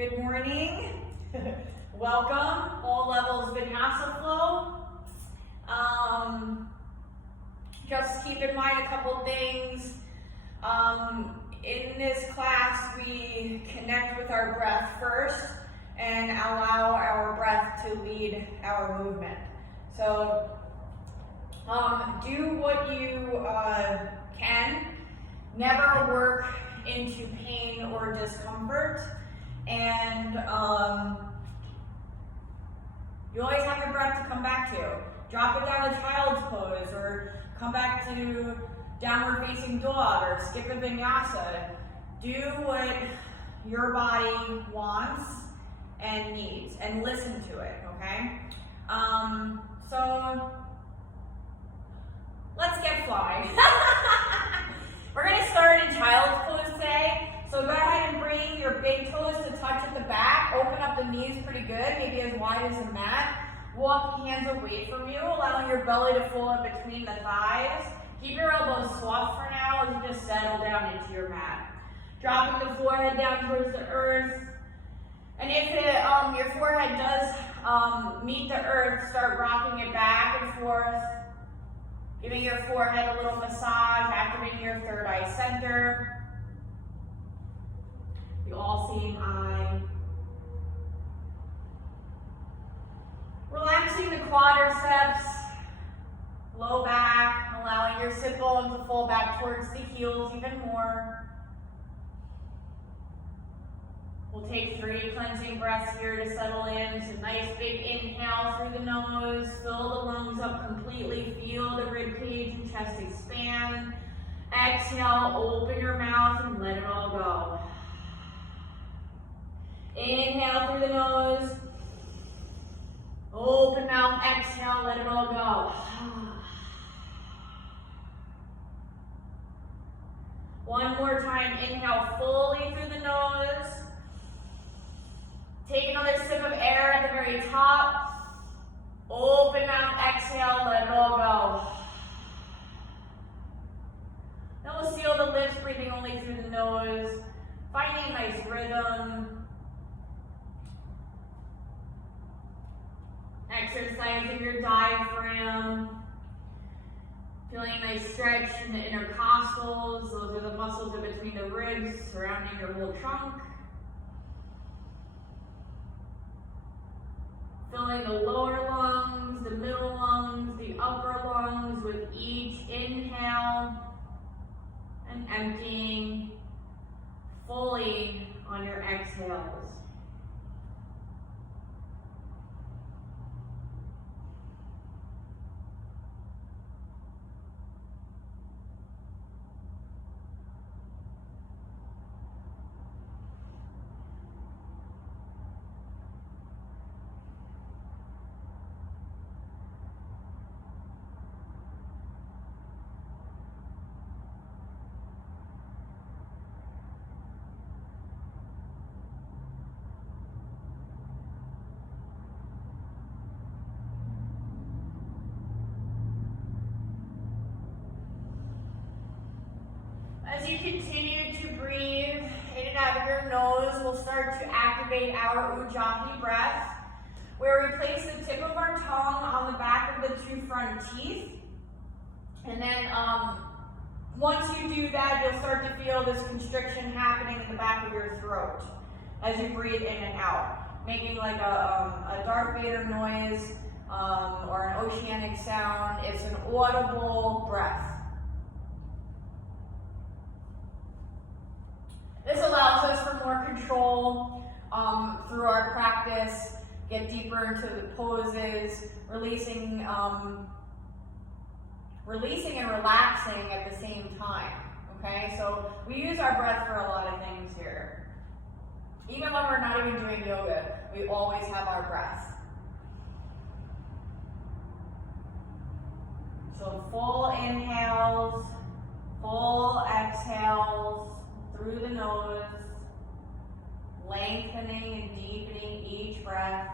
Good morning. Welcome, all levels Vinyasa flow. Just keep in mind a couple things. In this class, we connect with our breath first and allow our breath to lead our movement. So do what you can. Never work into pain or discomfort. And you always have your breath to come back to. Drop it down to child's pose, or come back to downward facing dog, or skip a vinyasa. Do what your body wants and needs, and listen to it, okay? So let's get flowing. We're gonna start in child's pose today. So go ahead and bring your big toes to touch at the back. Open up the knees pretty good, maybe as wide as a mat. Walk the hands away from you, allowing your belly to fall in between the thighs. Keep your elbows soft for now as you just settle down into your mat. Dropping the forehead down towards the earth. And if your forehead does meet the earth, start rocking it back and forth. Giving your forehead a little massage, activating your third eye center. The all-seeing eye. Relaxing the quadriceps, low back, allowing your sit bones to fall back towards the heels even more. We'll take 3 cleansing breaths here to settle in. So nice big inhale through the nose, fill the lungs up completely, feel the rib cage and chest expand. Exhale, open your mouth and let it all go. Inhale through the nose. Open mouth, exhale, let it all go. One more time, inhale fully through the nose. Take another sip of air at the very top. Open mouth, exhale, let it all go. Then we'll seal the lips, breathing only through the nose. Finding a nice rhythm. Exercising your diaphragm. Feeling a nice stretch in the intercostals. Those are the muscles in between the ribs surrounding your whole trunk. Filling the lower lungs, the middle lungs, the upper lungs with each inhale, and emptying fully on your exhales. As you continue to breathe in and out of your nose, we'll start to activate our Ujjayi breath, where we place the tip of our tongue on the back of the 2 front teeth. And then once you do that, you'll start to feel this constriction happening in the back of your throat as you breathe in and out, making like a Darth Vader noise or an oceanic sound. It's an audible breath. This allows us for more control through our practice, get deeper into the poses, releasing and relaxing at the same time, okay? So we use our breath for a lot of things here. Even when we're not even doing yoga, we always have our breath. So full inhales, full exhales, through the nose, lengthening and deepening each breath.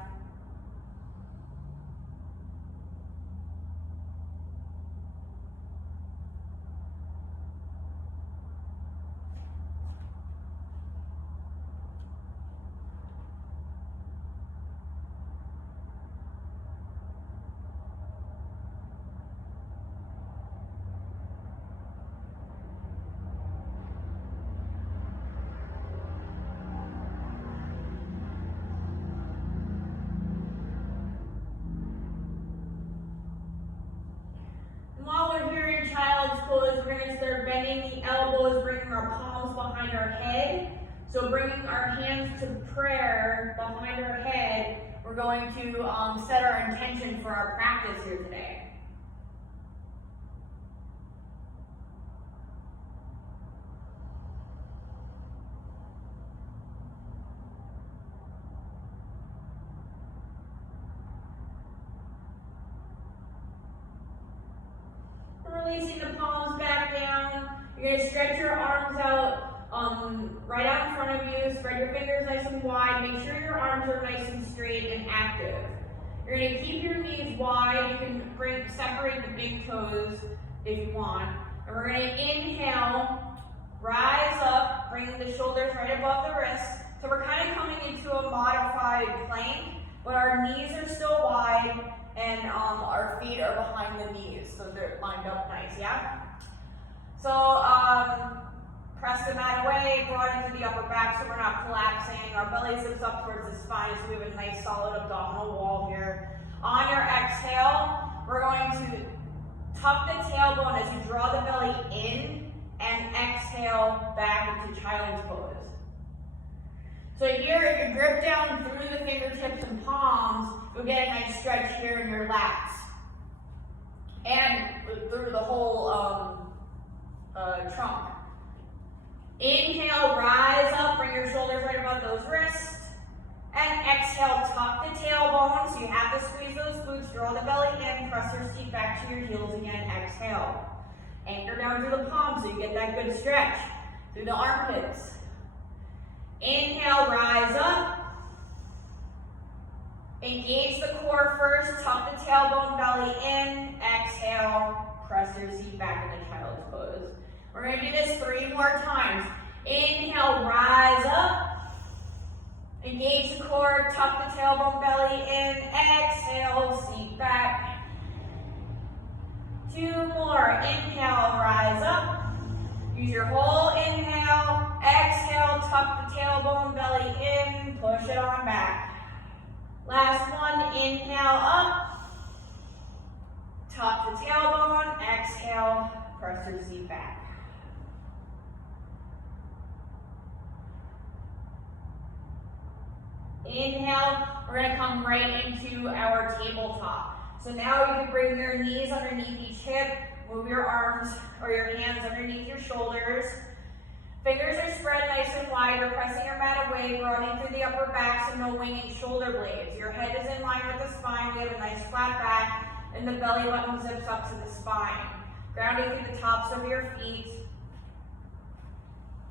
we're going to start bending the elbows, bringing our palms behind our head. So bringing our hands to prayer behind our head, we're going to set our intention for our practice here today. Releasing the palms back down. You're going to stretch your arms out right out in front of you. Spread your fingers nice and wide. Make sure your arms are nice and straight and active. You're going to keep your knees wide. You can separate the big toes if you want. And we're going to inhale, rise up, bringing the shoulders right above the wrists. So we're kind of coming into a modified plank, but our knees are still wide and our feet are behind the knees, so they're lined up nice, yeah? So press the mat away, broaden through the upper back so we're not collapsing. Our belly zips up towards the spine so we have a nice solid abdominal wall here. On your exhale, we're going to tuck the tailbone as you draw the belly in and exhale back into child's pose. So here, if you grip down through the fingertips and palms, you'll get a nice stretch here in your lats. And through the whole trunk. Inhale, rise up, bring your shoulders right above those wrists. And exhale, tuck the tailbone, so you have to squeeze those glutes, draw the belly in, press your seat back to your heels again, exhale. Anchor down through the palms so you get that good stretch through the armpits. Inhale, rise up. Engage the core first, tuck the tailbone, belly in, exhale, press your seat back into child's pose. We're going to do this 3 more times. Inhale, rise up. Engage the core, tuck the tailbone, belly in, exhale, seat back. 2 more. Inhale, rise up. Use your whole inhale, exhale, tuck the tailbone, belly in, push it on back. Last one, inhale up, tuck the tailbone, exhale, press your seat back. Inhale, we're going to come right into our tabletop. So now you can bring your knees underneath each hip, move your arms or your hands underneath your shoulders. Fingers are spread nice and wide. You're pressing your mat away, broadening through the upper back so no winging shoulder blades. Your head is in line with the spine. We have a nice flat back, and the belly button zips up to the spine. Grounding through the tops of your feet.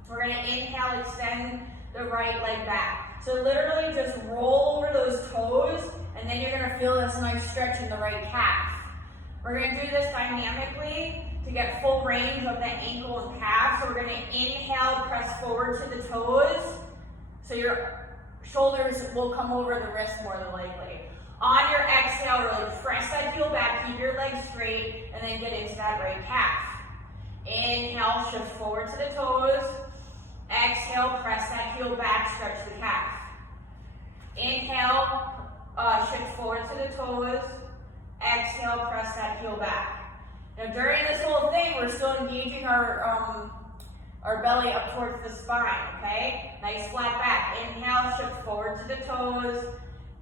We're going to inhale, extend the right leg back. So literally just roll over those toes, and then you're going to feel this nice stretch in the right calf. We're going to do this dynamically to get full range of the ankle and calf. So we're going to inhale, press forward to the toes. So your shoulders will come over the wrist more than likely. On your exhale, really press that heel back, keep your legs straight, and then get into that right calf. Inhale, shift forward to the toes. Exhale, press that heel back, stretch the calf. Inhale, shift forward to the toes. Exhale, press that heel back. Now during this whole thing, we're still engaging our belly up towards the spine, okay? Nice flat back. Inhale, shift forward to the toes.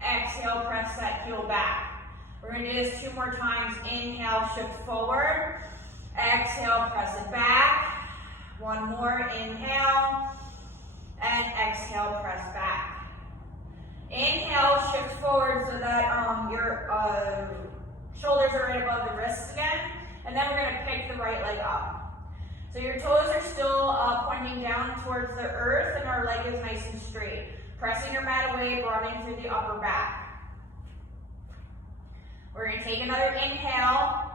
Exhale, press that heel back. We're going to do this 2 more times. Inhale, shift forward. Exhale, press it back. 1 more, inhale. And exhale, press back. Inhale, shift forward so that your shoulders are right above the wrists again. And then we're going to pick the right leg up. So your toes are still pointing down towards the earth, and our leg is nice and straight. Pressing your mat away, broadening through the upper back. We're going to take another inhale.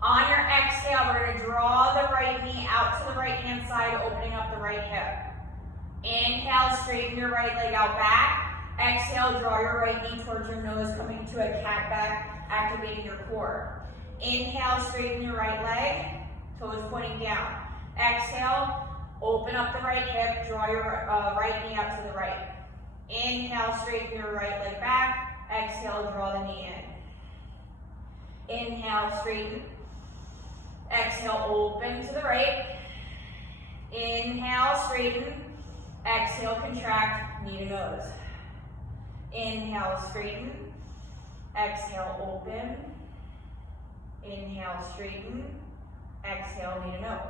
On your exhale, we're going to draw the right knee out to the right hand side, opening up the right hip. Inhale, straighten your right leg out back. Exhale, draw your right knee towards your nose, coming to a cat back, activating your core. Inhale, straighten your right leg, toes pointing down. Exhale, open up the right hip, draw your right knee up to the right. Inhale, straighten your right leg back. Exhale, draw the knee in. Inhale, straighten. Exhale, open to the right. Inhale, straighten. Exhale, contract, knee to nose. Inhale, straighten. Exhale, open. Inhale, straighten. Exhale, knee to nose.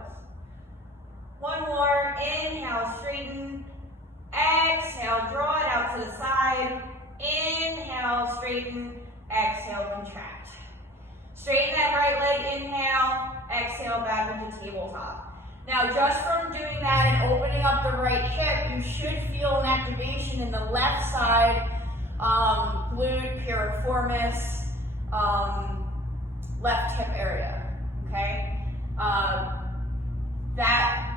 One more. Inhale, straighten. Exhale, draw it out to the side. Inhale, straighten. Exhale, contract. Straighten that right leg. Inhale. Exhale, back into tabletop. Now, just from doing that and opening up the right hip, you should feel an activation in the left side, glute, piriformis, left hip area, okay? That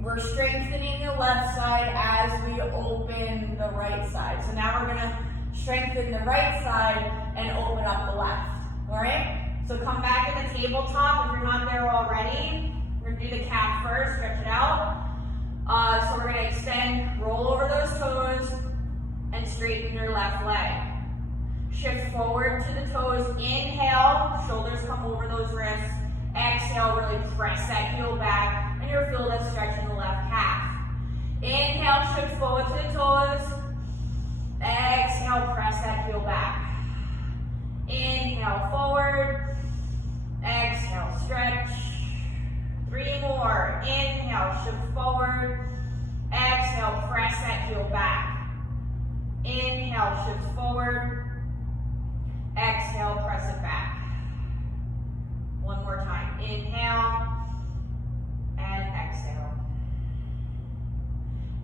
we're strengthening the left side as we open the right side. So now we're gonna strengthen the right side and open up the left, all right? So come back in the tabletop if you're not there already. We're gonna do the calf first, stretch it out. So we're gonna extend, roll over those toes, and straighten your left leg. Shift forward to the toes, inhale, shoulders come over those wrists. Exhale, really press that heel back, and you'll feel that stretch in the left calf. Inhale, shift forward to the toes. Exhale, press that heel back. Inhale, forward. Exhale, stretch. 3 more. Inhale, shift forward. Exhale, press that heel back. Inhale, shift forward. Exhale, press it back. One more time. Inhale and exhale.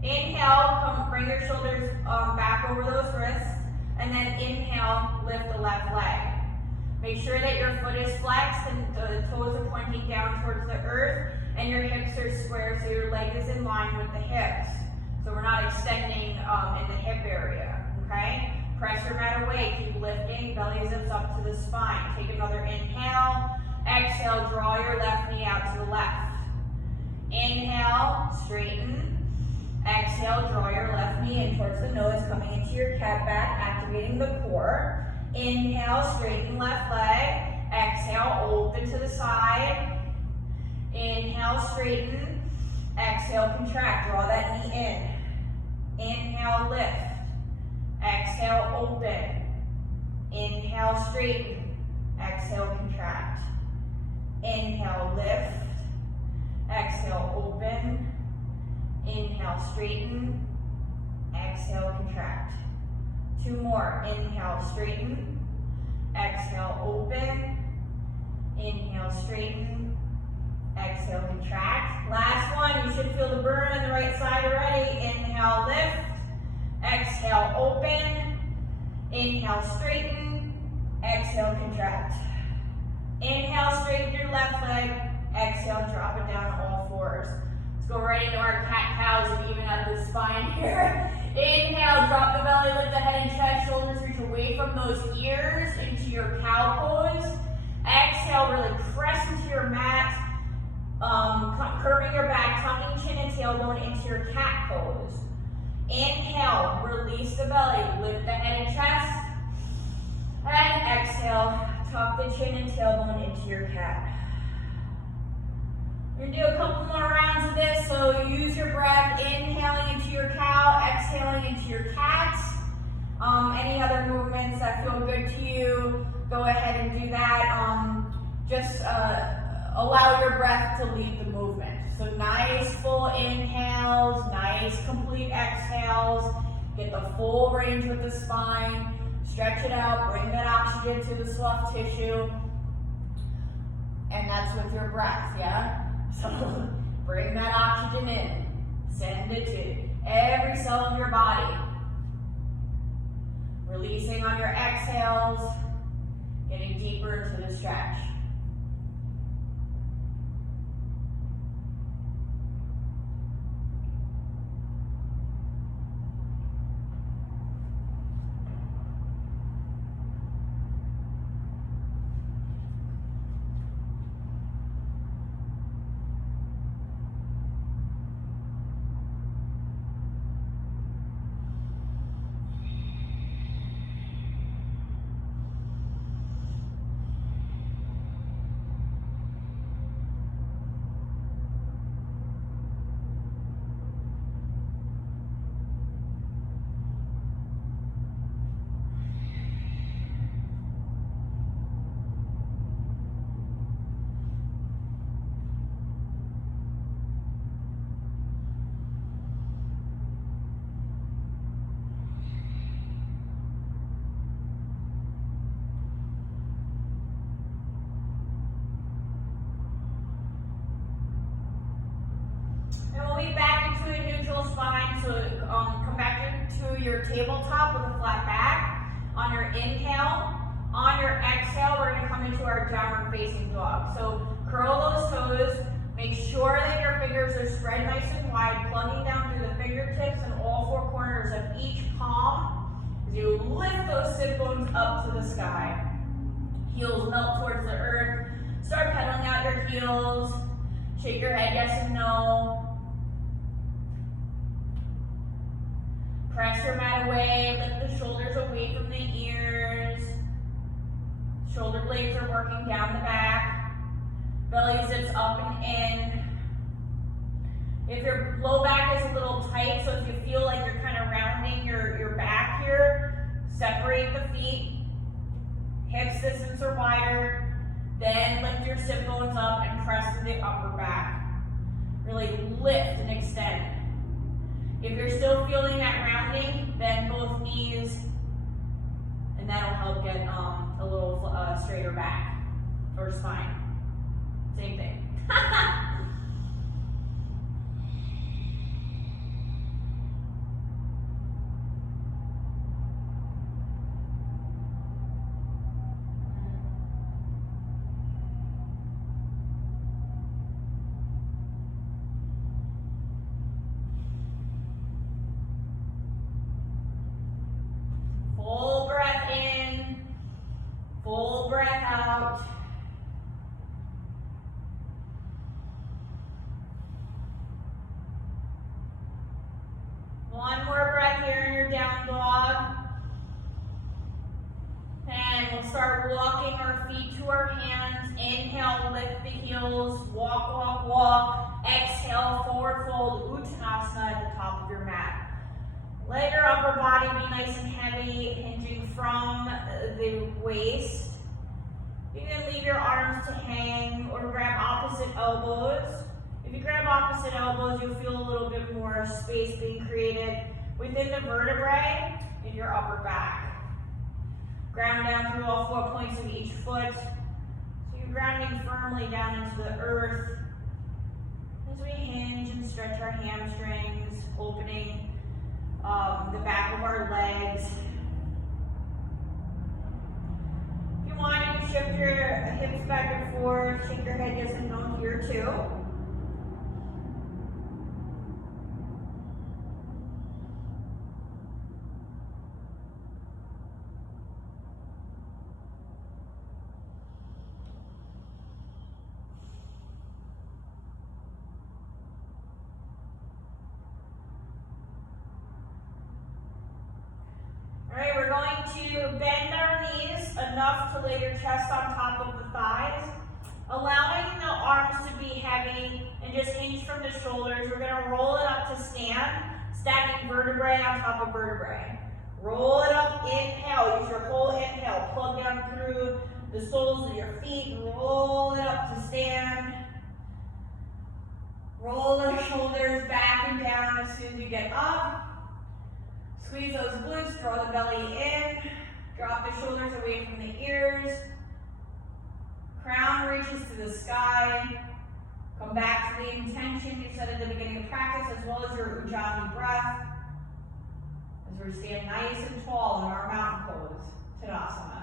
Inhale, bring your shoulders back over those wrists, and then inhale, lift the left leg. Make sure that your foot is flexed and the toes are pointing down towards the earth, and your hips are square so your leg is in line with the hips. So we're not extending in the hip area, okay? Press your mat away, keep lifting, belly zips up to the spine. Take another inhale. Exhale, draw your left knee out to the left. Inhale, straighten. Exhale, draw your left knee in towards the nose, coming into your cat back, activating the core. Inhale, straighten left leg. Exhale, open to the side. Inhale, straighten. Exhale, contract, draw that knee in. Inhale, lift. Exhale, open. Inhale, straighten. Exhale, contract. Inhale, lift. Exhale, open. Inhale, straighten. Exhale, contract. 2 more. Inhale, straighten. Exhale, open. Inhale, straighten. Exhale, contract. Last one. You should feel the burn on the right side already. Inhale, lift. Exhale, open. Inhale, straighten. Exhale, contract. Inhale, straighten your left leg. Exhale, drop it down to all fours. Let's go right into our cat-cows and even out the spine here. Inhale, drop the belly, lift the head and chest, shoulders reach away from those ears into your cow pose. Exhale, really press into your mat, curving your back, tucking chin and tailbone into your cat pose. Inhale, release the belly, lift the head and chest. And exhale, tuck the chin and tailbone into your cat. We're gonna do a couple more rounds of this, so use your breath, inhaling into your cow, exhaling into your cat. Any other movements that feel good to you, go ahead and do that. Just allow your breath to lead the movement. So nice full inhales, nice complete exhales. Get the full range with the spine. Stretch it out, bring that oxygen to the soft tissue. And that's with your breath, yeah? So bring that oxygen in. Send it to every cell of your body. Releasing on your exhales, getting deeper into the stretch. spine, so come back to your tabletop with a flat back. On your inhale, on your exhale, we're going to come into our downward facing dog. So curl those toes, make sure that your fingers are spread nice and wide, plugging down through the fingertips and all four corners of each palm as you lift those sit bones up to the sky. Heels melt towards the earth. Start pedaling out your heels. Shake your head yes and no. Press your mat away. Lift the shoulders away from the ears. Shoulder blades are working down the back. Belly zips up and in. If your low back is a little tight, so if you feel like you're kind of rounding your back here, separate the feet. Hips distance or wider. Then lift your sit bones up and press through the upper back. Really lift and extend. If you're still feeling that rounding, bend both knees, and that'll help get a little straighter back or spine. Same thing. Full breath in, full breath out. One more breath here in your down dog. And we'll start walking our feet to our hands. Inhale, lift the heels, walk, walk, walk. Exhale, forward fold, Uttanasana at the top of your mat. Let your upper body be nice and heavy, hinging from the waist. You can leave your arms to hang or grab opposite elbows. If you grab opposite elbows, you'll feel a little bit more space being created within the vertebrae in your upper back. Ground down through all 4 points of each foot. So you're grounding firmly down into the earth as we hinge and stretch our hamstrings, opening the back of our legs. If you want, you can shift your hips back and forth, shake your head yes and no here too. Alright, we're going to bend our knees enough to lay your chest on top of the thighs, allowing the arms to be heavy and just hinge from the shoulders. We're going to roll it up to stand, stacking vertebrae on top of vertebrae. Roll it up, inhale, use your whole inhale, plug down through the soles of your feet, roll it up to stand. Roll the shoulders back and down as soon as you get up. Squeeze those glutes, draw the belly in, drop the shoulders away from the ears. Crown reaches to the sky. Come back to the intention you set at the beginning of practice, as well as your Ujjayi breath. As we stand nice and tall in our mountain pose, Tadasana.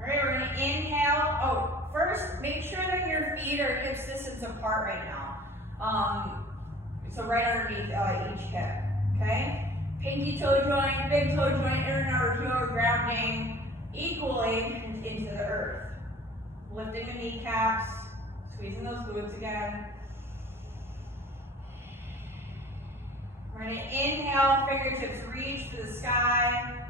Alright, we're going to inhale. Oh, first, make sure that your feet are hip distance apart right now. So right underneath each hip, okay? Pinky toe joint, big toe joint, inner and outer toe grounding equally into the earth. Lifting the kneecaps, squeezing those glutes again. We're going to inhale, fingertips reach to the sky.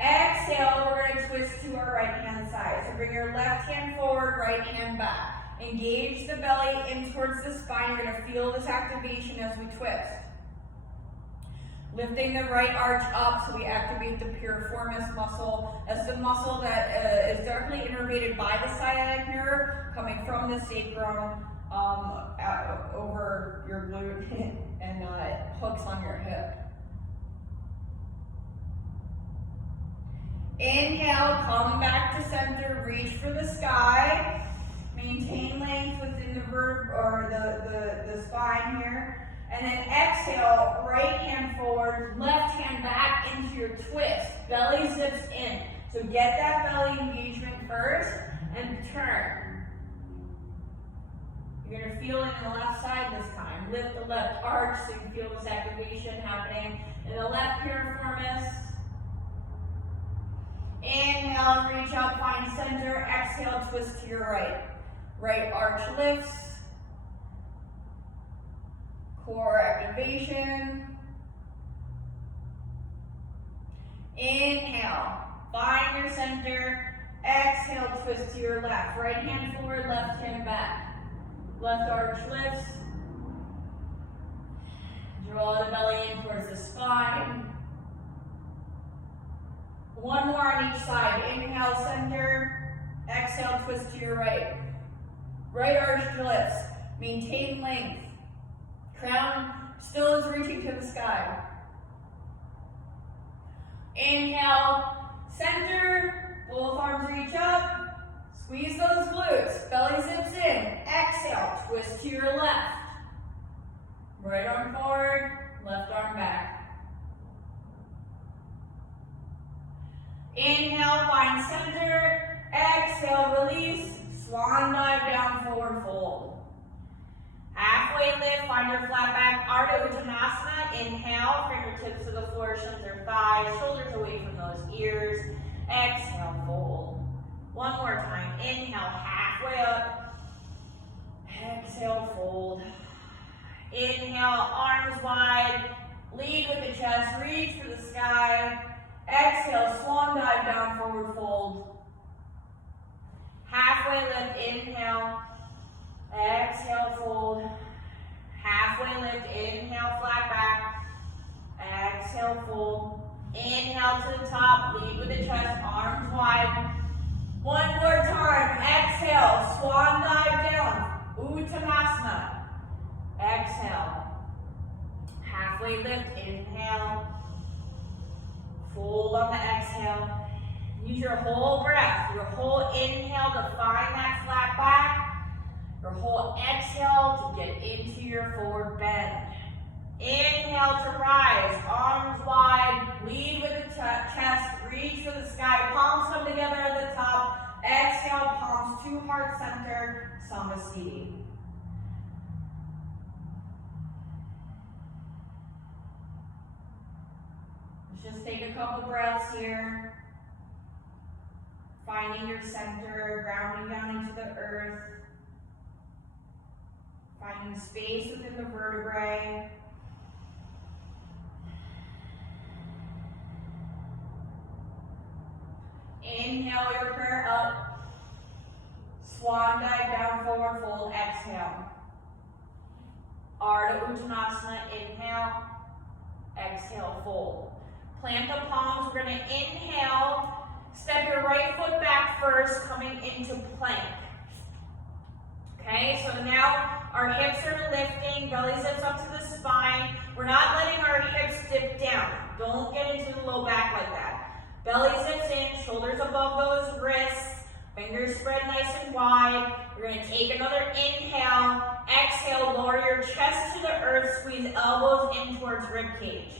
Exhale, we're going to twist to our right hand side. So bring your left hand forward, right hand back. Engage the belly in towards the spine. You're going to feel this activation as we twist. Lifting the right arch up so we activate the piriformis muscle. That's the muscle that is directly innervated by the sciatic nerve, coming from the sacrum over your glute and hooks on your hip. Inhale, come back to center, reach for the sky. Maintain length within the the spine here. And then exhale, right hand forward, left hand back into your twist. Belly zips in. So get that belly engagement first and turn. You're going to feel it in the left side this time. Lift the left arch so you can feel this activation happening in the left piriformis. Inhale, reach out, find center. Exhale, twist to your right. Right arch lifts. Core activation. Inhale, find your center. Exhale, twist to your left. Right hand forward, left hand back. Left arch lifts. Draw the belly in towards the spine. One more on each side. Inhale, center. Exhale, twist to your right. Right arch lifts. Maintain length. Crown still is reaching to the sky. Inhale, center. Both arms reach up. Squeeze those glutes. Belly zips in. Exhale, twist to your left. Right arm forward, left arm back. Inhale, find center. Exhale, release. Swan dive down, forward fold. Halfway lift, find your flat back. Ardha Uttanasana. Inhale, fingertips to the floor, shins or thighs, shoulders away from those ears. Exhale, fold. One more time. Inhale, halfway up. Exhale, fold. Inhale, arms wide. Lead with the chest. Reach for the sky. Exhale, swan dive down, forward fold. Halfway lift. Inhale. Exhale, fold. Halfway lift. Inhale, flat back. Exhale, fold. Inhale to the top. Lead with the chest. Arms wide. One more time. Exhale. Swan dive down. Uttanasana. Exhale. Halfway lift. Inhale. Fold on the exhale. Use your whole breath. Your whole inhale to find that flat back. Your whole exhale to get into your forward bend. Inhale to rise, arms wide, lead with the chest, reach for the sky, palms come together at the top. Exhale, palms to heart center, Samasthiti. Let's just take a couple breaths here. Finding your center, grounding down into the earth. Finding space within the vertebrae. Inhale your prayer up. Swan dive down, forward fold. Exhale. Ardha Uttanasana. Inhale. Exhale, fold. Plant the palms. We're going to inhale. Step your right foot back first, coming into plank. Okay, so now our hips are lifting, belly zips up to the spine. We're not letting our hips dip down. Don't get into the low back like that. Belly zips in, shoulders above those wrists, fingers spread nice and wide. We're going to take another inhale. Exhale, lower your chest to the earth, squeeze elbows in towards rib cage.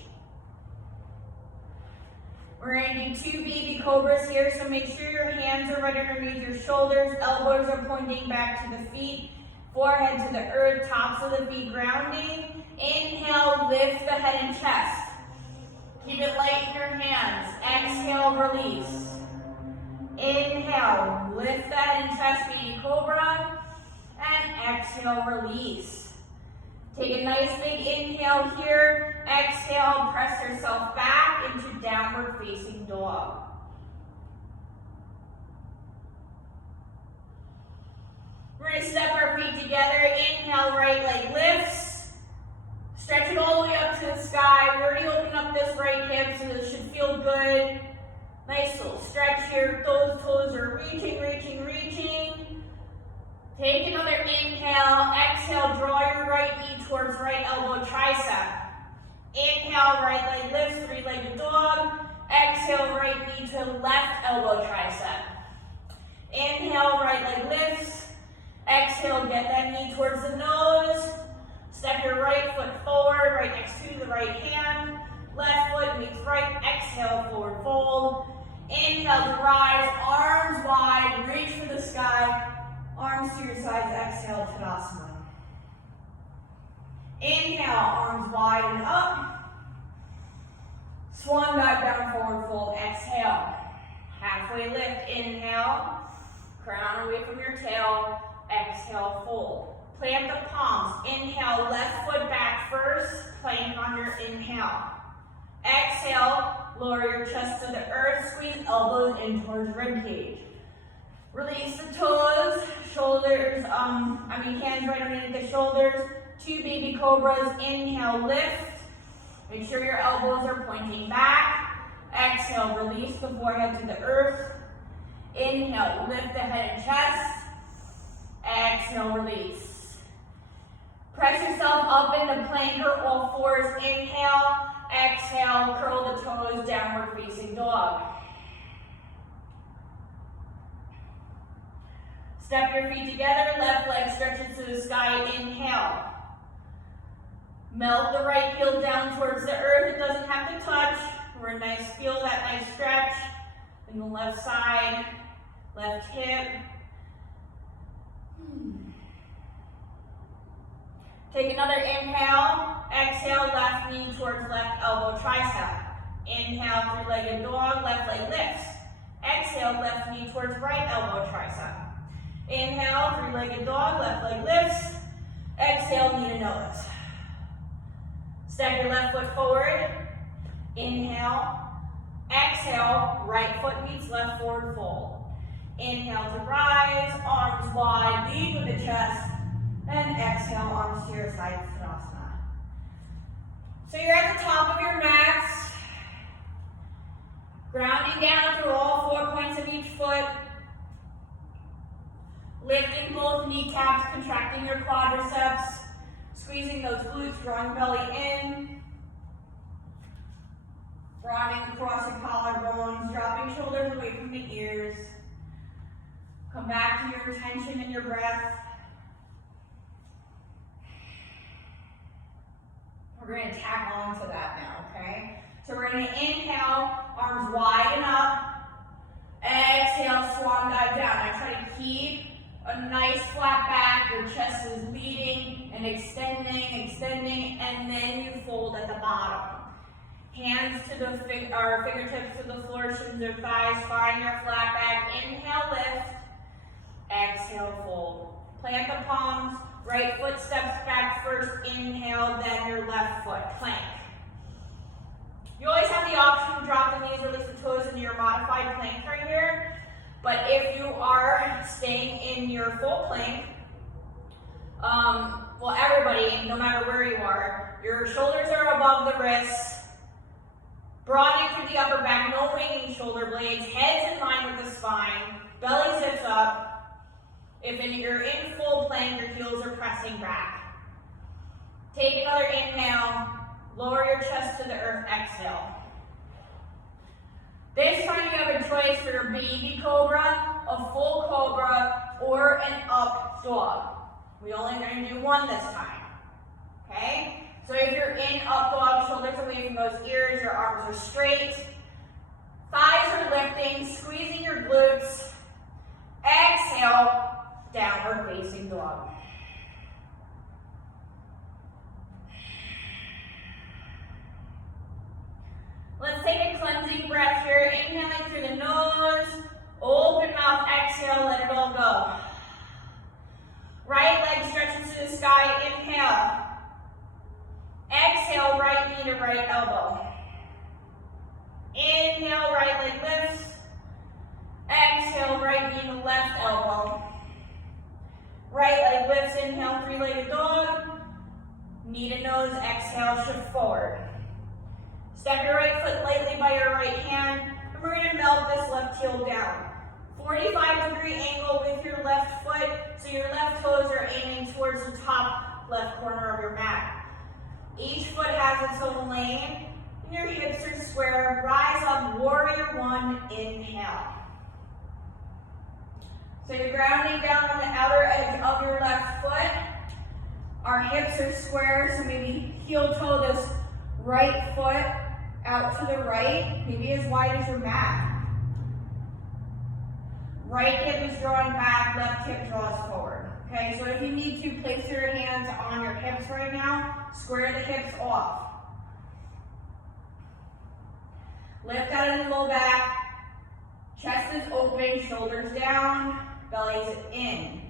We're going to do 2 baby cobras here, so make sure your hands are right underneath your shoulders, elbows are pointing back to the feet, forehead to the earth, tops of the feet grounding. Inhale, lift the head and chest. Keep it light in your hands. Exhale, release. Inhale, lift the head and chest, baby cobra, and exhale, release. Take a nice big inhale here. Exhale, press yourself back into downward facing dog. We're going to step our feet together. Inhale, right leg lifts. Stretch it all the way up to the sky. We already opened up this right hip, so this should feel good. Nice little stretch here. Those toes are reaching, reaching, reaching. Take another inhale. Exhale, draw your right knee towards right elbow tricep. Inhale, right leg lifts, 3-legged dog. Exhale, right knee to left elbow tricep. Inhale, right leg lifts. Exhale, get that knee towards the nose. Step your right foot forward, right next to the right hand. Left foot meets right. Exhale, forward fold. Inhale to rise, arms wide, reach for the sky. Arms to your sides, exhale, Tadasana. Inhale, arms wide and up. Swan dive down, forward fold, exhale. Halfway lift, inhale. Crown away from your tail, exhale, fold. Plant the palms, inhale, left foot back first, plank on your inhale. Exhale, lower your chest to the earth, squeeze elbows in towards rib cage. Release the toes, shoulders, hands right underneath the shoulders. 2 baby cobras, inhale, lift. Make sure your elbows are pointing back. Exhale, release the forehead to the earth. Inhale, lift the head and chest. Exhale, release. Press yourself up into plank or all fours. Inhale, exhale, curl the toes, downward facing dog. Step your feet together, left leg stretches to the sky, inhale. Melt the right heel down towards the earth, it doesn't have to touch. We're nice, feel that nice stretch. In the left side, left hip. Take another inhale, exhale, left knee towards left elbow tricep. Inhale, three-legged dog, left leg lifts. Exhale, left knee towards right elbow tricep. Inhale, three-legged dog, left leg lifts. Exhale, knee to nose. Step your left foot forward. Inhale. Exhale, right foot meets left forward fold. Inhale to rise, arms wide, lead with the chest. And exhale, arms to your sides, Tadasana. So you're at the top of your mats. Grounding down through all 4 points of each foot. Lifting both kneecaps, contracting your quadriceps. Squeezing those glutes, drawing belly in. Broadening across the collarbones, dropping shoulders away from the ears. Come back to your attention and your breath. We're going to tag on to that now, okay? So we're going to inhale, arms wide and up. Exhale, swan dive down. I try to keep a nice flat back. Your chest is leading and extending, and then you fold at the bottom. Hands to the fingertips to the floor, shins or thighs. Find your flat back. Inhale, lift. Exhale, fold. Plant the palms. Right foot steps back first. Inhale, then your left foot. Plank. You always have the option to drop the knees, release the toes into your modified plank right here. But if you are staying in your full plank, well, everybody, no matter where you are, your shoulders are above the wrists. Broadening through the upper back, no winging shoulder blades, heads in line with the spine, belly zips up. If you're in full plank, your heels are pressing back. Take another inhale, lower your chest to the earth, exhale. This time you have a choice for your baby cobra, a full cobra, or an up dog. We only going to do one this time, okay? So if you're in up dog, shoulders away from those ears, your arms are straight, thighs are lifting, squeezing your glutes. Exhale, downward facing dog. Let's take a cleansing breath here, inhaling through the nose, open mouth, exhale, let it all go. Right leg stretches to the sky, inhale. Exhale, right knee to right elbow. Inhale, right leg lifts. Exhale, right knee to left elbow. Right leg lifts, inhale, three-legged dog. Knee to nose, exhale, shift forward. Step your right foot lightly by your right hand, and we're going to melt this left heel down. 45-degree angle with your left foot, so your left toes are aiming towards the top left corner of your mat. Each foot has its own lane. Your hips are square. Rise up, warrior one, inhale. So you're grounding down on the outer edge of your left foot. Our hips are square, so maybe heel toe this right foot out to the right, maybe as wide as your mat. Right hip is drawing back, left hip draws forward. Okay, so if you need to, place your hands on your hips right now, square the hips off. Lift out of the low back, chest is open, shoulders down, belly's in.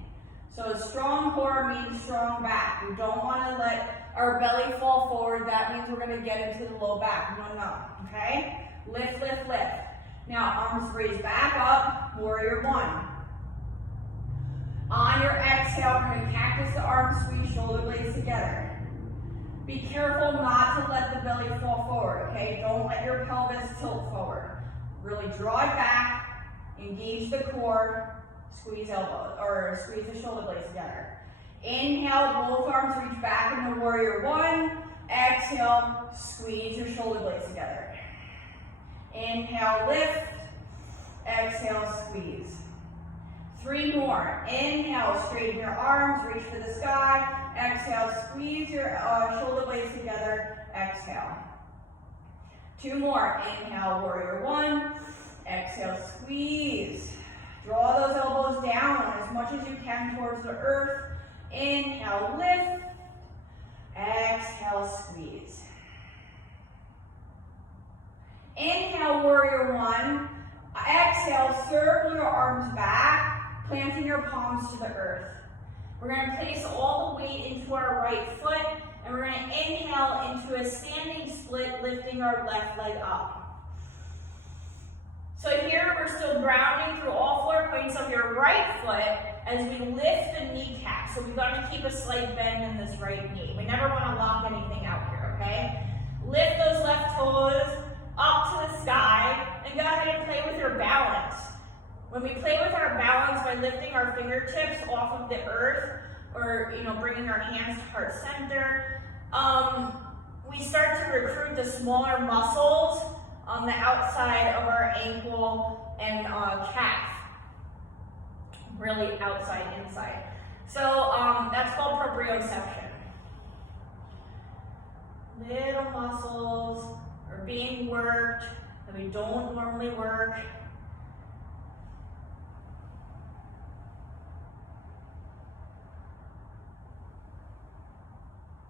So a strong core means strong back. We don't want to let our belly fall forward. That means we're going to get into the low back. No, okay? Lift, lift, lift. Now arms raise back up, warrior one. On your exhale, we're going to cactus the arms, squeeze shoulder blades together. Be careful not to let the belly fall forward, okay? Don't let your pelvis tilt forward. Really draw it back, engage the core, squeeze elbows, or squeeze the shoulder blades together. Inhale, both arms reach back in the warrior one. Exhale, squeeze your shoulder blades together. Inhale, lift. Exhale, squeeze. 3 more. Inhale, straighten your arms, reach for the sky. Exhale, squeeze your shoulder blades together. Exhale. 2 more. Inhale, warrior one. Exhale, squeeze. Draw those elbows down as much as you can towards the earth. Inhale, lift. Exhale, squeeze. Inhale, warrior one. Exhale, circle your arms back, planting your palms to the earth. We're going to place all the weight into our right foot, and we're going to inhale into a standing split, lifting our left leg up. So here we're still grounding through all 4 points of your right foot as we lift the kneecap. So we've got to keep a slight bend in this right knee. We never want to lock anything out here, okay? Lift those left toes up to the sky and go ahead and play with your balance. When we play with our balance by lifting our fingertips off of the earth or bringing our hands to heart center, we start to recruit the smaller muscles on the outside of our ankle and calf. Really outside, inside. So that's called proprioception. Little muscles are being worked that we don't normally work.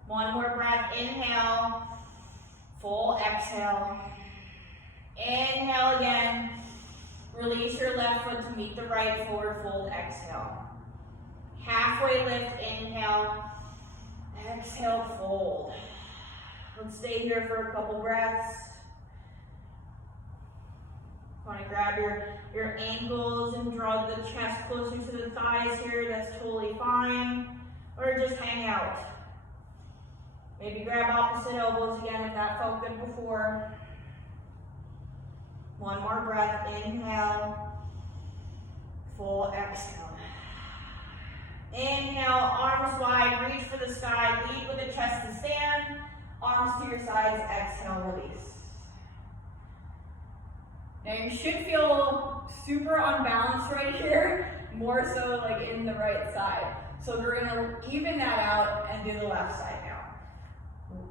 One more breath, inhale, full exhale. Inhale again, release your left foot to meet the right, forward fold, exhale. Halfway lift, inhale, exhale, fold. Let's stay here for a couple breaths. Want to grab your ankles and draw the chest closer to the thighs here, that's totally fine. Or just hang out. Maybe grab opposite elbows again if that felt good before. One more breath, inhale, full exhale. Inhale, arms wide, reach for the sky, lead with the chest to stand, arms to your sides, exhale, release. Now you should feel super unbalanced right here, more so like in the right side. So we're gonna even that out and do the left side now.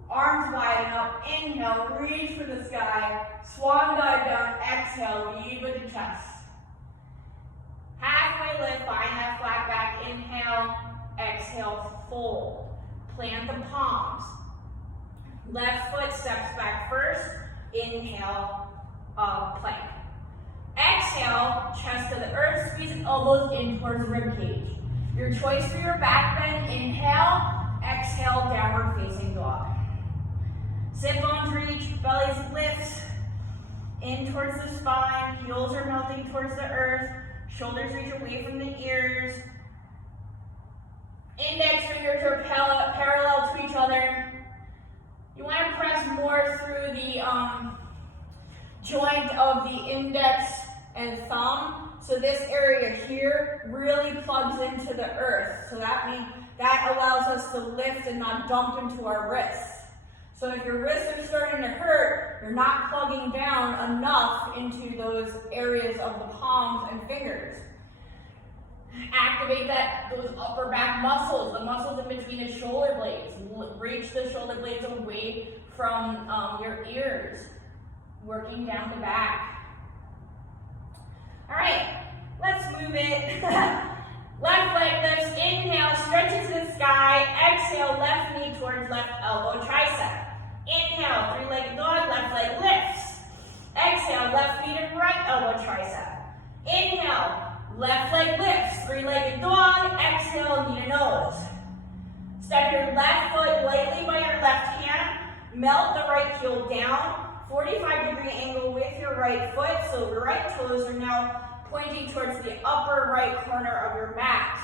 Arms wide and up, inhale, reach for the sky, swan dive down, exhale, lead with the chest. Halfway lift, find that flat back, inhale, exhale, fold. Plant the palms. Left foot steps back first, inhale, plank. Exhale, chest to the earth, squeeze elbows in towards the rib cage. Your choice for your back bend, inhale, exhale, downward facing dog. Sit bones reach, bellies lift, in towards the spine, heels are melting towards the earth, shoulders reach away from the ears. Index fingers are parallel to each other. You want to press more through the joint of the index and thumb. So this area here really plugs into the earth. So that means that allows us to lift and not dump into our wrists. So if your wrists are starting to hurt, you're not plugging down enough into those areas of the palms and fingers. Activate those upper back muscles, the muscles in between the shoulder blades. Reach the shoulder blades away from your ears, working down the back. All right, let's move it. Left leg lifts, inhale, stretch it to the sky. Exhale, left knee towards left elbow, tricep. Inhale, three-legged dog, left leg lifts. Exhale, left knee to right elbow, tricep. Inhale, left leg lifts, three-legged dog. Exhale, knee to nose. Step your left foot lightly by your left hand. Melt the right heel down. 45-degree angle with your right foot, so your right toes are now pointing towards the upper right corner of your mat.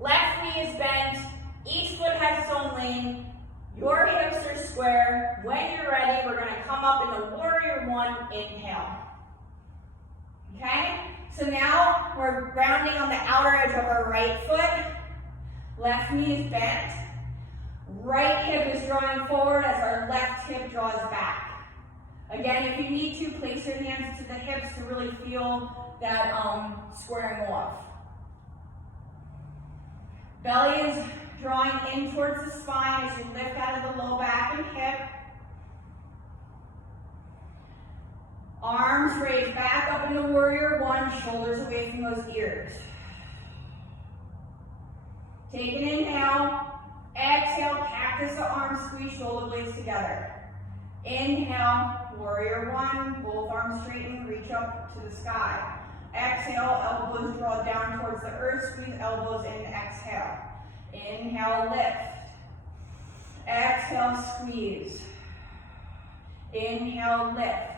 Left knee is bent. Each foot has its own lane. Your hips are square. When you're ready, we're going to come up in the warrior one. Inhale. Okay? So now we're grounding on the outer edge of our right foot. Left knee is bent. Right hip is drawing forward as our left hip draws back. Again, if you need to, place your hands to the hips to really feel that squaring off. Belly is drawing in towards the spine as you lift out of the low back and hip. Arms raised back up into warrior one, shoulders away from those ears. Take an inhale. Exhale, cactus the arms, squeeze shoulder blades together. Inhale, warrior one, both arms straighten, reach up to the sky. Exhale, elbows draw down towards the earth, squeeze elbows in, exhale. Inhale, lift. Exhale, squeeze. Inhale, lift.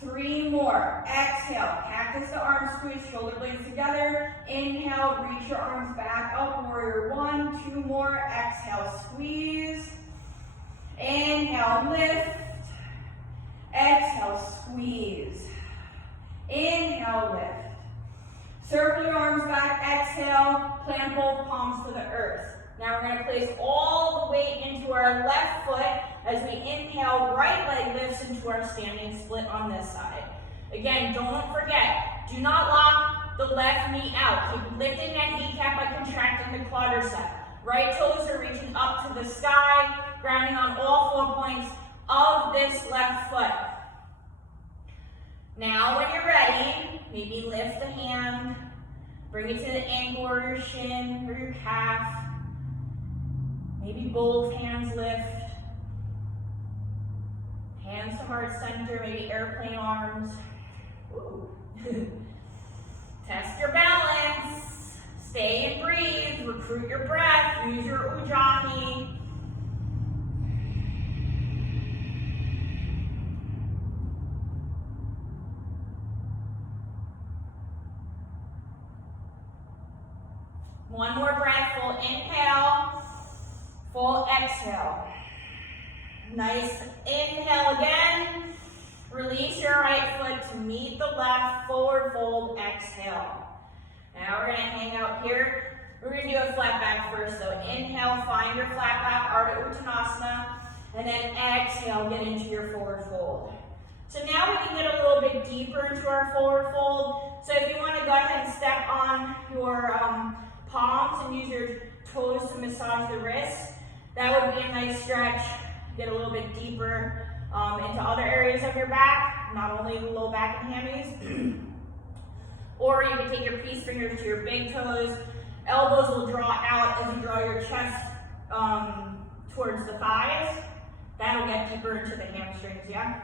3 more. Exhale, cactus the arms, squeeze shoulder blades together. Inhale, reach your arms back up, warrior one. 2 more. Exhale, squeeze. Inhale, lift. Exhale, squeeze. Inhale, lift. Circle your arms back. Exhale, plant both palms to the earth. Now we're going to place all the weight into our left foot as we inhale, right leg lifts into our standing split on this side. Again, don't forget, do not lock the left knee out. Keep lifting that kneecap by contracting the quadricep. Right toes are reaching up to the sky, grounding on all 4 points of this left foot. Now when you're ready, maybe lift the hand, bring it to the ankle or your shin or your calf. Maybe both hands lift. Hands to heart center, maybe airplane arms. Ooh. Test your balance. Stay and breathe. Recruit your breath. Use your ujjayi. One more breath. Full inhale. Full exhale. Nice inhale again. Release your right foot to meet the left. Forward fold, exhale. Now we're going to hang out here. We're going to do a flat back first. So inhale, find your flat back, Ardha Uttanasana. And then exhale, get into your forward fold. So now we can get a little bit deeper into our forward fold. So if you want to go ahead and step on your palms and use your toes to massage the wrists, that would be a nice stretch. Get a little bit deeper into other areas of your back, not only the low back and hammies. Or you can take your peace fingers to your big toes. Elbows will draw out as you draw your chest towards the thighs. That'll get deeper into the hamstrings, yeah?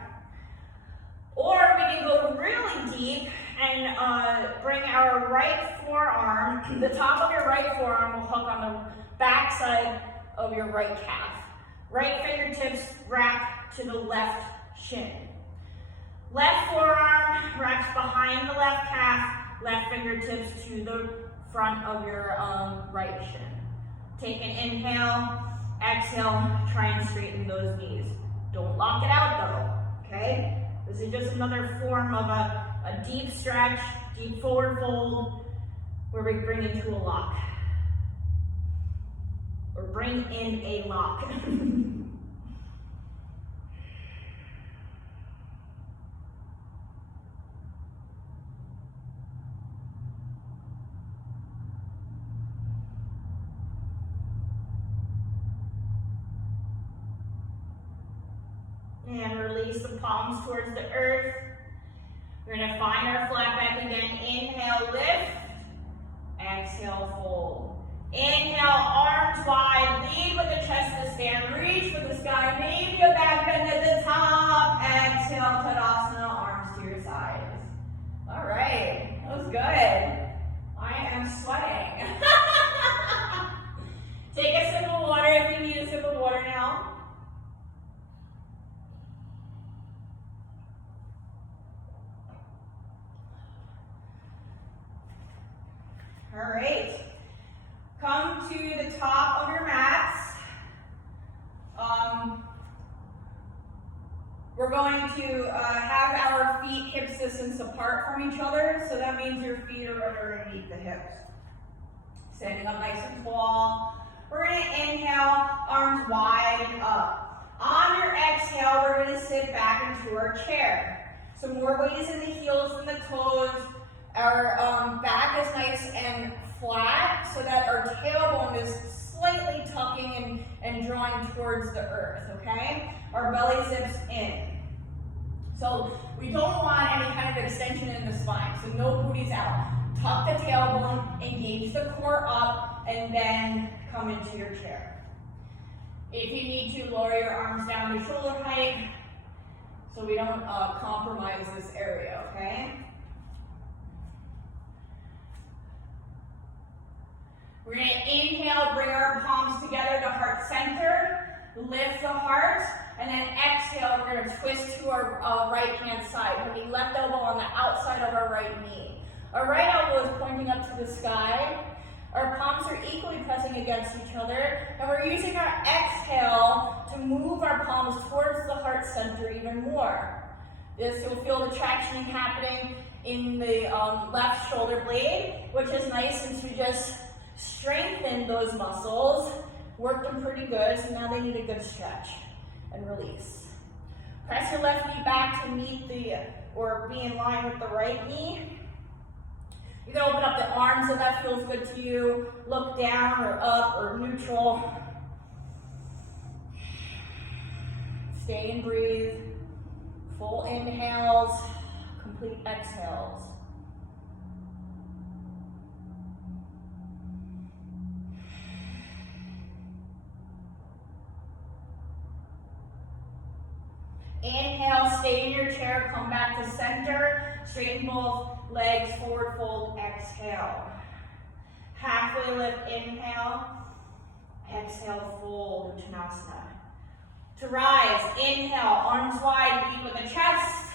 Or we can go really deep and bring our right forearm, the top of your right forearm will hook on the back side of your right calf. Right fingertips wrap to the left shin. Left forearm wraps behind the left calf, left fingertips to the front of your right shin. Take an inhale, exhale, try and straighten those knees. Don't lock it out though, okay? This is just another form of a deep stretch, deep forward fold, where we bring into a lock. Or bring in a lock. And release the palms towards the earth. We're going to find our flat back again. Inhale, lift. Exhale, fold. Inhale, arms wide. Lead with the chest to stand. Reach for the sky. Maybe a back bend at the top. Exhale, Tadasana, arms to your sides. All right, that was good. I am sweating. Take a sip of water if you need a sip of water now. All right, come to the top of your mats. We're going to have our feet hip distance apart from each other, so that means your feet are underneath the hips. Standing up nice and tall. We're going to inhale, arms wide and up. On your exhale, we're going to sit back into our chair. So more weight is in the heels than the toes. Our back is nice and flat so that our tailbone is slightly tucking and drawing towards the earth, okay? Our belly zips in. So we don't want any kind of extension in the spine, so no booties out. Tuck the tailbone, engage the core up, and then come into your chair. If you need to, lower your arms down to shoulder height so we don't compromise this area, okay? We're going to inhale, bring our palms together to heart center, lift the heart, and then exhale, we're going to twist to our right hand side, putting left elbow on the outside of our right knee. Our right elbow is pointing up to the sky. Our palms are equally pressing against each other, and we're using our exhale to move our palms towards the heart center even more. This will feel the traction happening in the left shoulder blade, which is nice since we just strengthen those muscles, worked them pretty good, so now they need a good stretch and release. Press your left knee back to meet or be in line with the right knee. You can open up the arms if that feels good to you. Look down or up or neutral. Stay and breathe. Full inhales, complete exhales. Inhale, stay in your chair, come back to center, straighten both legs, forward fold, exhale. Halfway lift, inhale, exhale, fold, Vinyasa. To rise, inhale, arms wide, lead with the chest,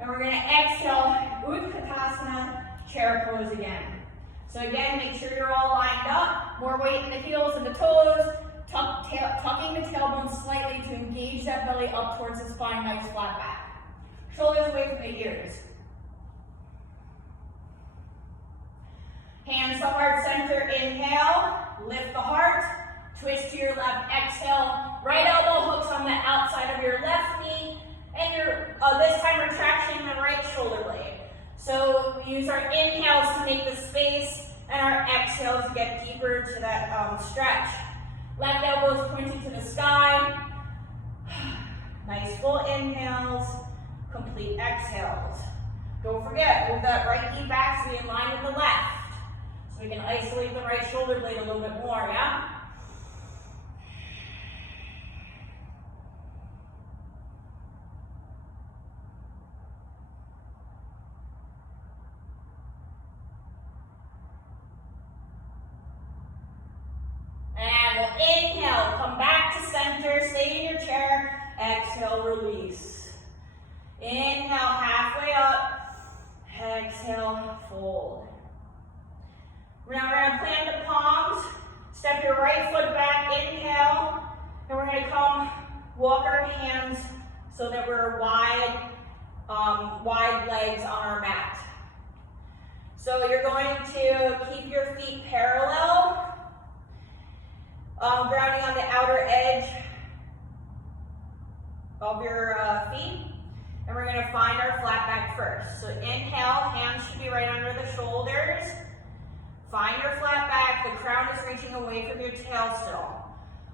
and we're going to exhale, Utkatasana, chair pose again. So again, make sure you're all lined up, more weight in the heels and the toes, tucking the tailbone slightly to engage that belly up towards the spine, nice flat back. Shoulders away from the ears. Hands to heart center, inhale, lift the heart, twist to your left, exhale, right elbow hooks on the outside of your left knee, and your this time retraction in the right shoulder blade. So we use our inhales to make the space, and our exhales to get deeper to that stretch. Left elbow is pointing to the sky. Nice full inhales, complete exhales. Don't forget, move that right knee back to be in line with the left. So we can isolate the right shoulder blade a little bit more, yeah? Inhale, come back to center, stay in your chair, exhale, release. Inhale, halfway up, exhale, fold. Now we're going to plant the palms, step your right foot back, inhale, and we're going to come walk our hands so that we're wide legs on our mat. So you're going to keep your feet parallel, grounding on the outer edge of your feet, and we're going to find our flat back first. So inhale, hands should be right under the shoulders. Find your flat back, the crown is reaching away from your tail still.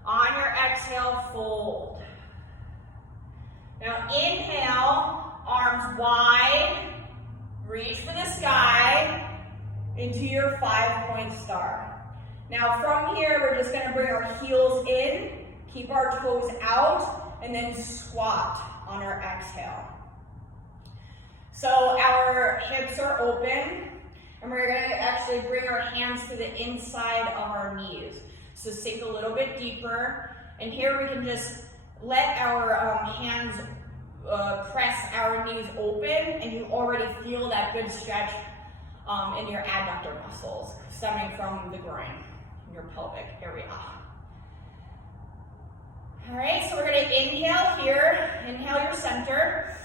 On your exhale, fold. into your 5-point star. Now from here, we're just gonna bring our heels in, keep our toes out, and then squat on our exhale. So our hips are open, and we're gonna actually bring our hands to the inside of our knees. So sink a little bit deeper, and here we can just let our hands press our knees open, and you already feel that good stretch in your adductor muscles stemming from the groin, in your pelvic area. All right, so we're gonna inhale here, inhale your center.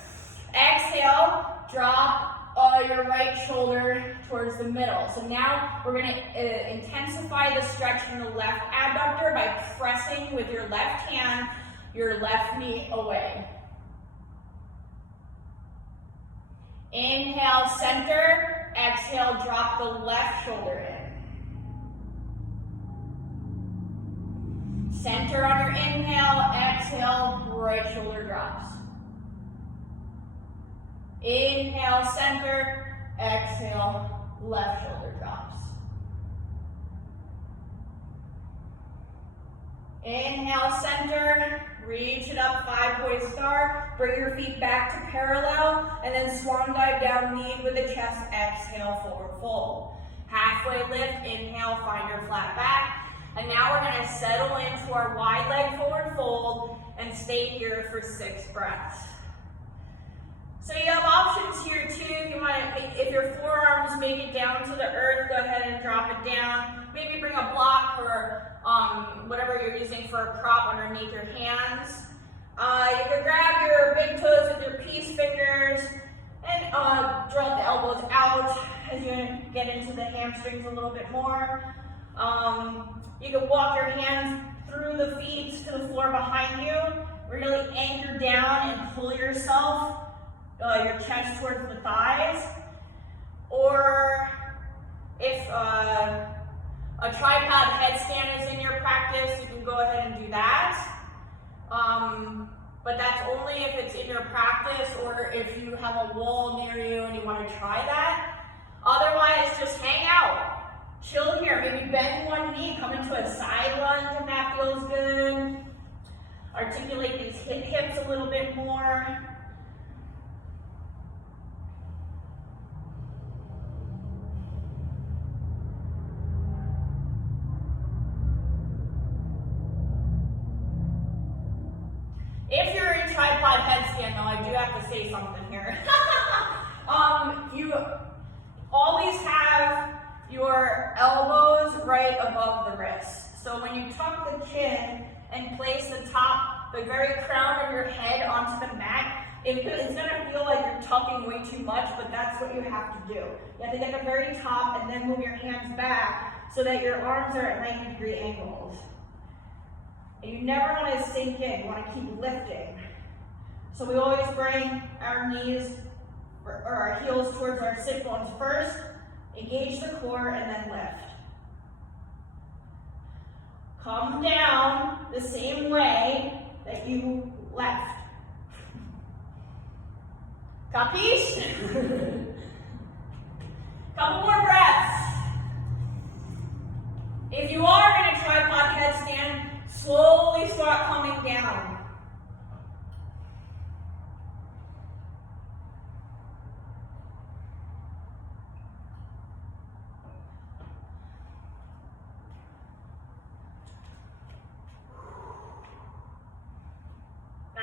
Exhale, drop your right shoulder towards the middle. So now we're gonna intensify the stretch in the left adductor by pressing with your left hand, your left knee away. Inhale, center. Exhale, drop the left shoulder in. Center on your inhale. Exhale, right shoulder drops. Inhale, center. Exhale, left shoulder drops. Inhale, center. Reach it up, 5-point star. Bring your feet back to parallel, and then swan dive down, lead with the chest. Exhale, forward fold. Halfway lift, inhale, find your flat back. And now we're gonna settle into our wide leg forward fold and stay here for 6 breaths. So you have options here too. If your forearms make it down to the earth, go ahead and drop it down. Maybe bring a block or whatever you're using for a prop underneath your hands. You can grab your big toes with your peace fingers and draw the elbows out as you get into the hamstrings a little bit more. You can walk your hands through the feet to the floor behind you. Really anchor down and pull yourself, your chest towards the thighs. Or if a tripod headstand is in your practice, you can go ahead and do that. But that's only if it's in your practice or if you have a wall near you and you want to try that. Otherwise, just hang out. Chill here. Maybe bend one knee, come into a side lunge if that feels good. Articulate these hips a little bit more. If you're in tripod headstand, though, I do have to say something here. You always have your elbows right above the wrist. So when you tuck the chin and place the very crown of your head onto the mat, it's gonna feel like you're tucking way too much, but that's what you have to do. You have to get the very top and then move your hands back so that your arms are at 90-degree angles. And you never want to sink in, you want to keep lifting. So we always bring our knees or our heels towards our sit bones first, engage the core, and then lift. Come down the same way that you left. Capiche? Couple more breaths. If you are in a tripod headstand, slowly start coming down.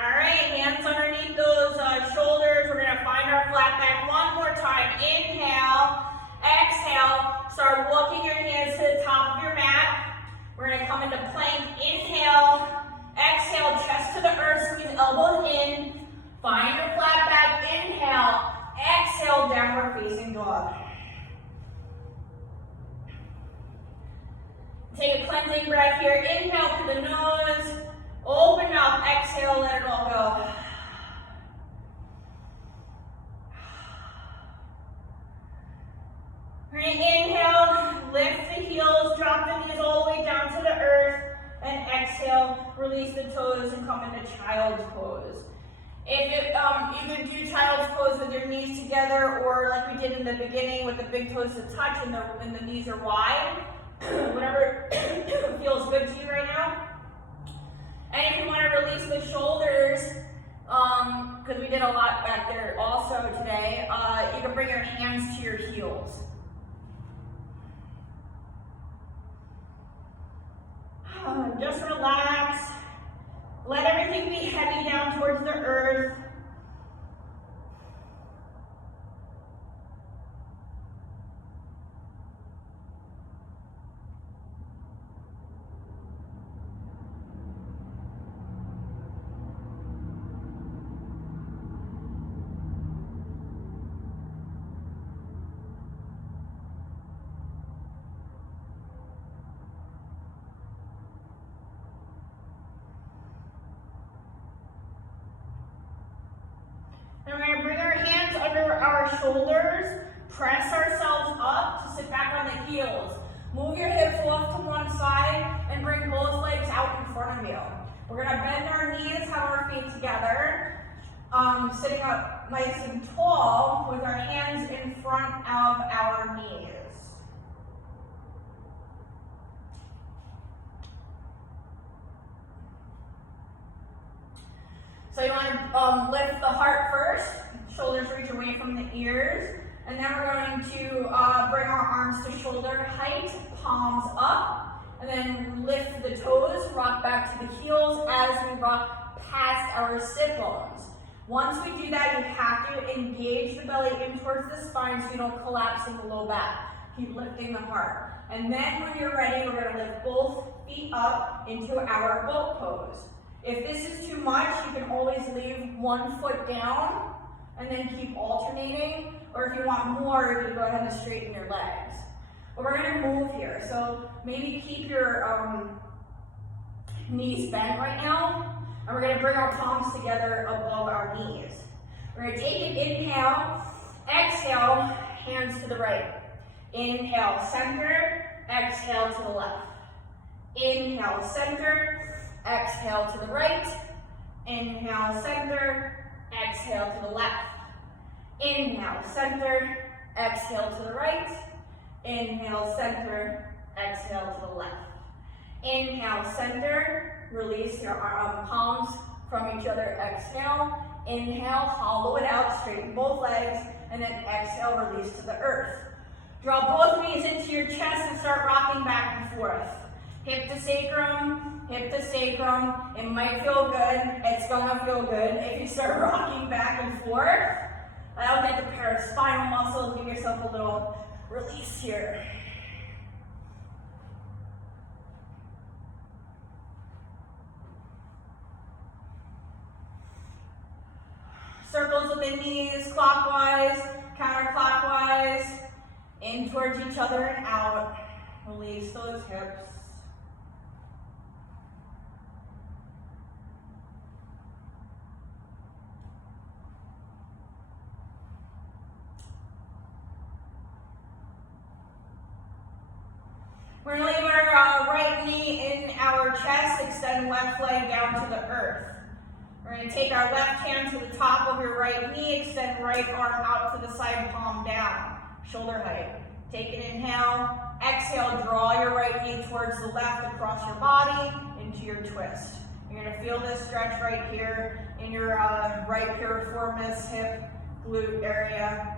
All right, hands underneath those shoulders. We're gonna find our flat back one more time. Inhale, exhale, start walking your hands to the top of your mat. We're gonna come into plank. Inhale, exhale, chest to the earth, squeeze elbows in. Find your flat back. Inhale, exhale, downward facing dog. Take a cleansing breath here. Inhale through the nose. Open up. Exhale, let it all go. All right, inhale, lift the heels, drop the knees all the way down to the earth, and exhale, release the toes and come into child's pose. You can do child's pose with your knees together, or like we did in the beginning with the big toes to touch and the knees are wide. Whatever feels good to you right now. And if you want to release the shoulders, because we did a lot back there also today, you can bring your hands to your heels. Just relax. Let everything be heavy down towards the earth. And we're going to bring our hands under our shoulders, press ourselves up to sit back on the heels. Move your hips off to one side and bring both legs out in front of you. We're going to bend our knees, have our feet together, sitting up nice and tall with our hands in front of our knees. So you want to lift the heart first, shoulders reach away from the ears, and then we're going to bring our arms to shoulder height, palms up, and then lift the toes, rock back to the heels as we rock past our sit bones. Once we do that, you have to engage the belly in towards the spine so you don't collapse in the low back. Keep lifting the heart. And then when you're ready, we're going to lift both feet up into our boat pose. If this is too much, you can always leave one foot down and then keep alternating. Or if you want more, you can go ahead and straighten your legs. But we're going to move here. So maybe keep your knees bent right now. And we're going to bring our palms together above our knees. We're going to take an inhale, exhale, hands to the right. Inhale, center, exhale to the left. Inhale, center, exhale to the right. Inhale, center, exhale to the left. Inhale, center, exhale to the right. Inhale, center, exhale to the left. Inhale, center, release your palms from each other, exhale. Inhale, hollow it out, straighten both legs, and then exhale, release to the earth. Draw both knees into your chest and start rocking back and forth. Hip to sacrum, hip to sacrum. It might feel good, it's gonna feel good if you start rocking back and forth. That'll get the paraspinal muscles, give yourself a little release here. Circles with the knees, clockwise, counterclockwise, in towards each other and out. Release those hips. We're going to leave our right knee in our chest, extend left leg down to the earth. We're going to take our left hand to the top of your right knee, extend right arm out to the side, palm down, shoulder height. Take an inhale, exhale, draw your right knee towards the left across your body into your twist. You're going to feel this stretch right here in your right piriformis, hip, glute area.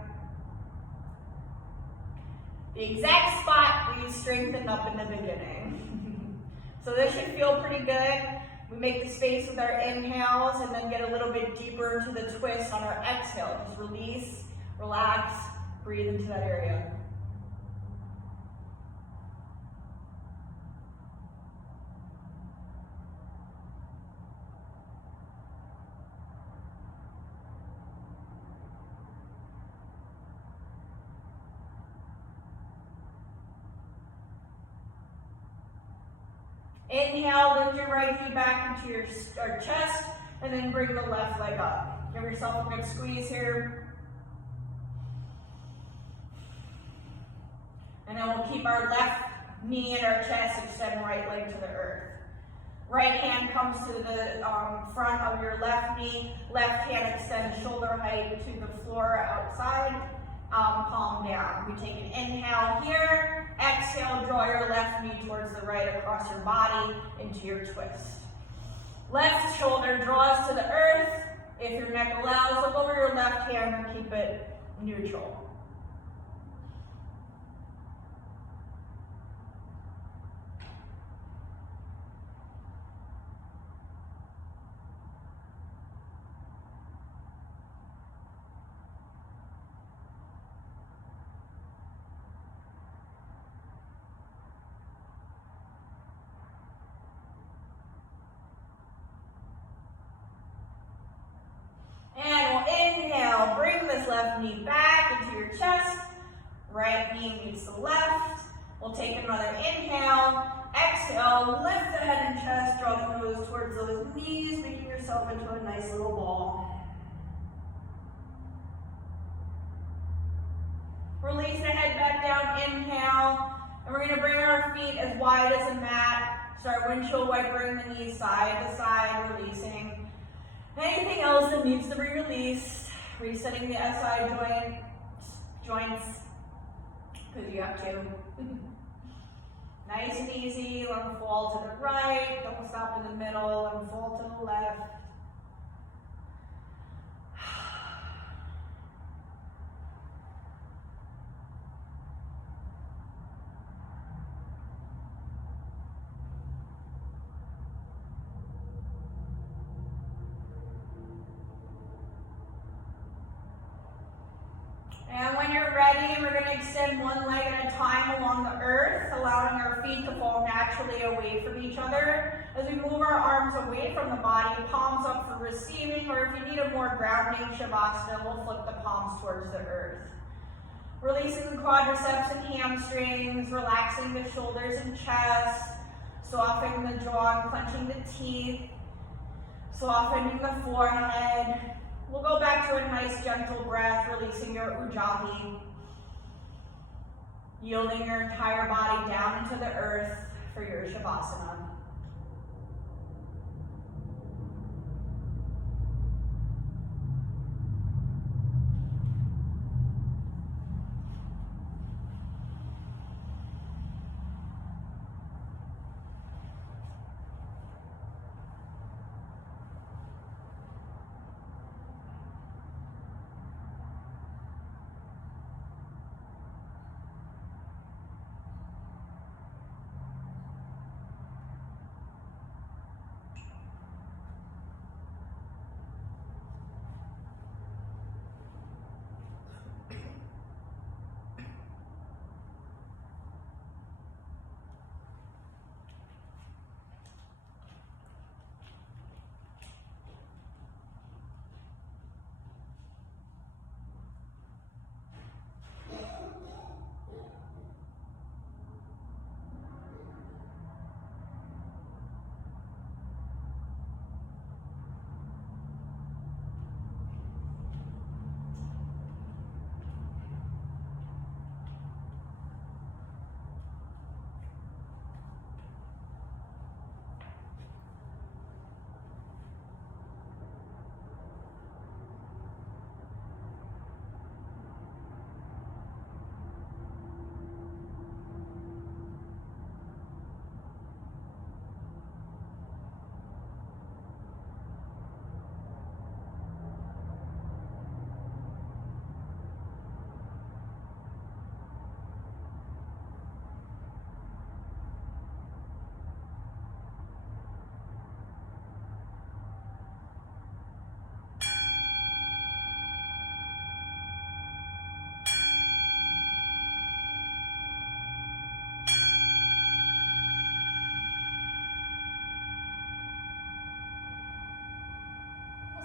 The exact spot we strengthened up in the beginning. So this should feel pretty good. We make the space with our inhales and then get a little bit deeper into the twist on our exhale. Just release, relax, breathe into that area. Inhale, lift your right knee back into your chest, and then bring the left leg up. Give yourself a good squeeze here. And then we'll keep our left knee in our chest, extend right leg to the earth. Right hand comes to the front of your left knee. Left hand extends shoulder height to the floor outside. Palm down. We take an inhale here. Exhale, draw your left knee towards the right across your body into your twist. Left shoulder draws to the earth. If your neck allows, look over your left hand and keep it neutral. And we'll inhale, bring this left knee back into your chest. Right knee meets the left. We'll take another inhale. Exhale, lift the head and chest, draw the nose towards those knees, making yourself into a nice little ball. Release the head back down, inhale. And we're gonna bring our feet as wide as a mat. Start windshield wipering the knees side to side, releasing anything else that needs to be released. Resetting the SI joints, because you have to. Nice and easy. Let them fall to the right. Don't stop in the middle. Let them fall to the left. And when you're ready, we're going to extend one leg at a time along the earth, allowing our feet to fall naturally away from each other. As we move our arms away from the body, palms up for receiving, or if you need a more grounding Shavasana, we'll flip the palms towards the earth. Releasing the quadriceps and hamstrings, relaxing the shoulders and chest, softening the jaw and clenching the teeth, softening the forehead. We'll go back to a nice gentle breath, releasing your Ujjayi, yielding your entire body down into the earth for your Shavasana.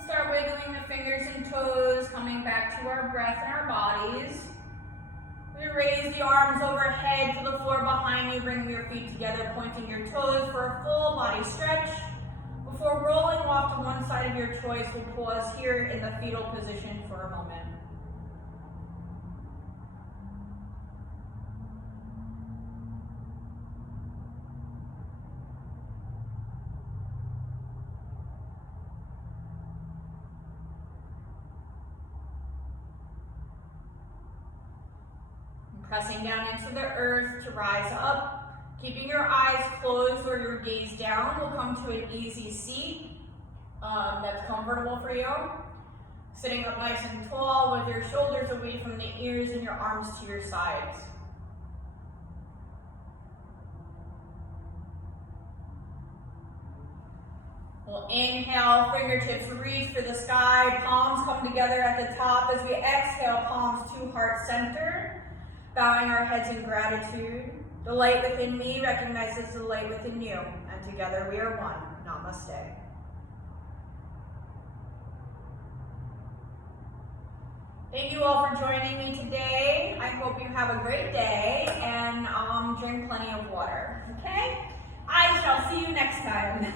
Start wiggling the fingers and toes, coming back to our breath and our bodies. We raise the arms overhead to the floor behind you, bringing your feet together, pointing your toes for a full body stretch. Before rolling off to one side of your choice, we'll pause here in the fetal position for a moment. Pressing down into the earth to rise up. Keeping your eyes closed or your gaze down. We'll come to an easy seat that's comfortable for you. Sitting up nice and tall with your shoulders away from the ears and your arms to your sides. We'll inhale, fingertips reach for the sky, palms come together at the top. As we exhale, palms to heart center, bowing our heads in gratitude. The light within me recognizes the light within you, and together we are one. Namaste. Thank you all for joining me today. I hope you have a great day and drink plenty of water, okay? I shall see you next time.